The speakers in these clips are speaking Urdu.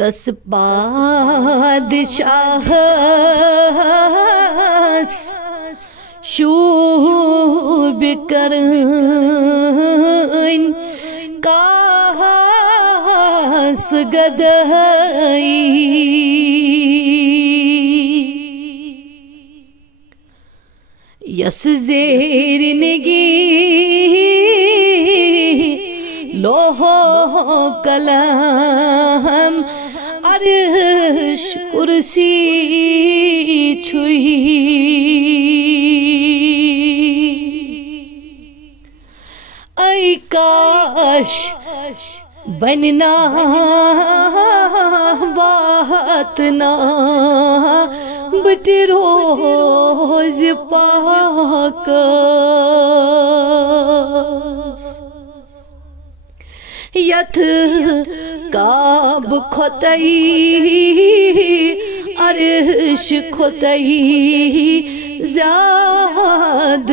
تس بادشاہس شوب کرن کاس گدائی یس زیر نگی لوہو کلام عرش کرسی چھوئی ای کاش بننا واتنا بٹ روز پاکس یت کعب کھوتئی عرش کھوتئی زیاد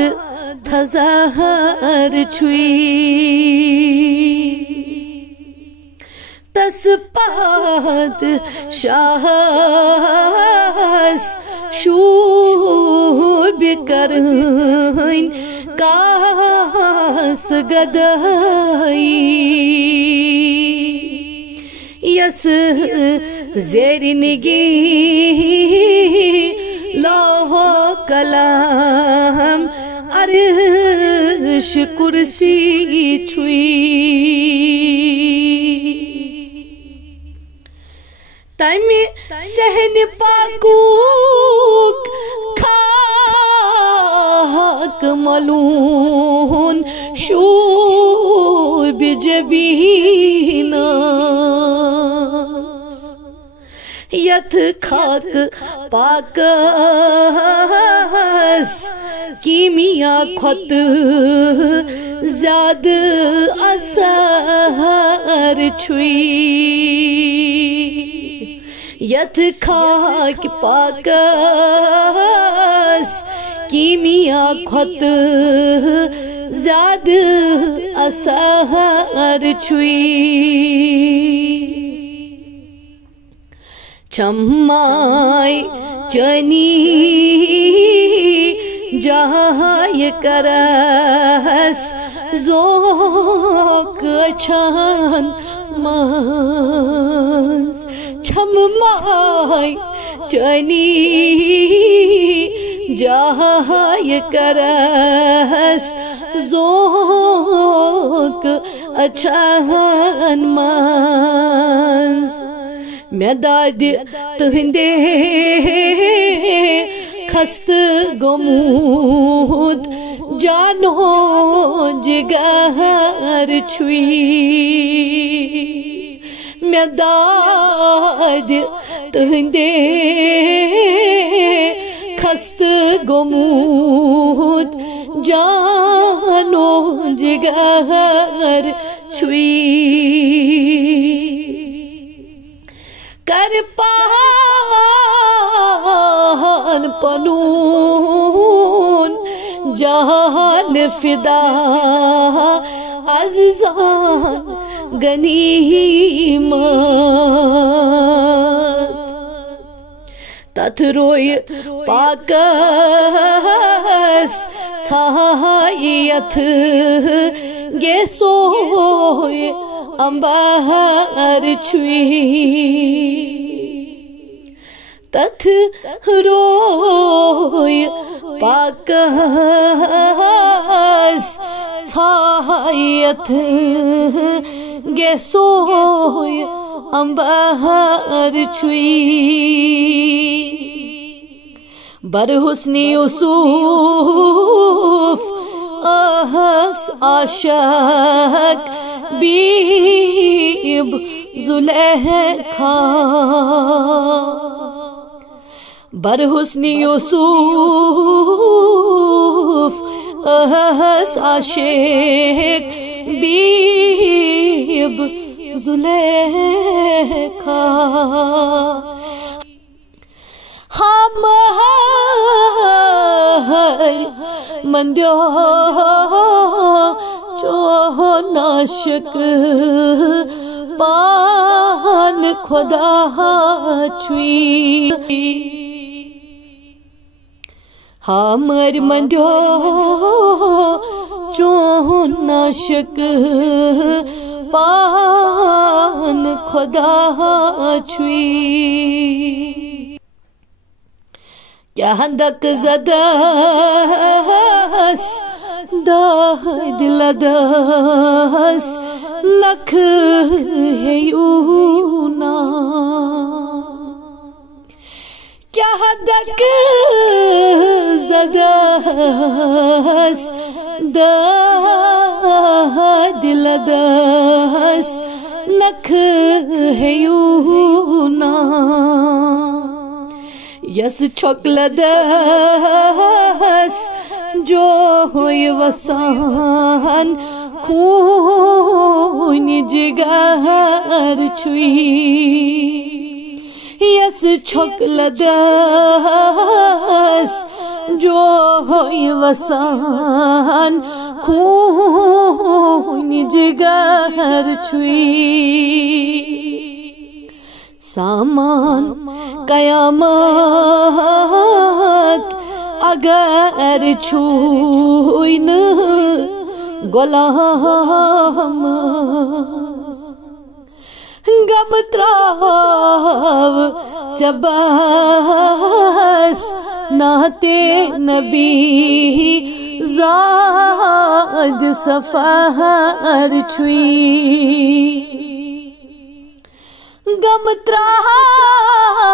تھزہر چھوئی تس پادشاہس شوب کرن کاس گدائی یس زیر نگی لوہو کلام عرش کرسی چھوئی تمی سہن پاکوک خاک ملون شوب جبیناس یت خاک پاکس کیمیا کھت زیاد اثر چھوئی یت خاک پاکس کیمیا کھت زیاد اثر چھوئی چھمائی چنی جہائی کرس ذوق چھان ماز چھمائی چنی جہائی کرس ذوق چھان ماز میں داد تہندے خست گمود جانو جگر چھوئی میں داد تہندے خست گمود جانو جگر چھوئی کر پان پنون جہان فدا عزیزان غنیمت تتھ روی پاکس چھائیت گیسوی امبار چھوئی تتھ روی پاکس چھائیت گیسوی امبار چھوئی بر حسن یوسف احس عاشق بیب زلیخا بر حسن یوسف احس عاشق بیب زلیخا ہم مندیو چو ناشک پان خدا چوی ہامر مندیو چون ناشک پان خدا چوی کیا ہندک زدس دہ دل دس لکھ ہیونا کیا ہندک زدس دہ دل دس لکھ ہیونا یس چھکل دس جو ہوئی وسان خون جگر چھوئی یس چھکل دس جو ہوئی وسان خون جگر چھوئی سامان قیامت اگر چھوئن غلام غم تراو جبس ناتے نبی زاد سفر چھوئی غم تراو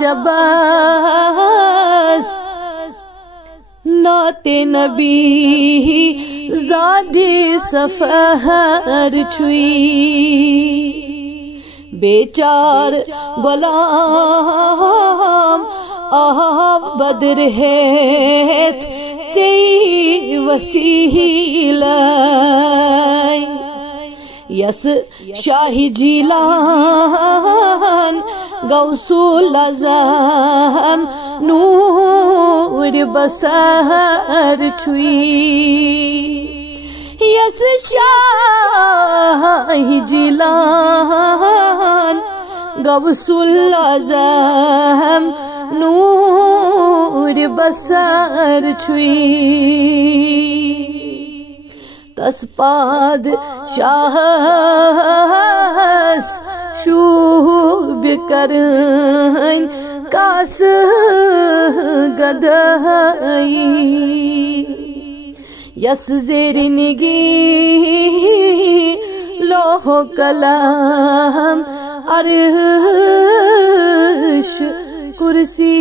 جبس ناتے نبی زاد سفر چھوئی بیچار غلام بدر ہیت چی وسیلہ یس شاہی جیلان غوث العظم نور بصر چھوئی یس شاہی جیلان غوث العظم نور بصر چھوئی تس پاد شاہس شوب کرن کاس گدائی یس زیر نگی لوح قلم عرش کرسی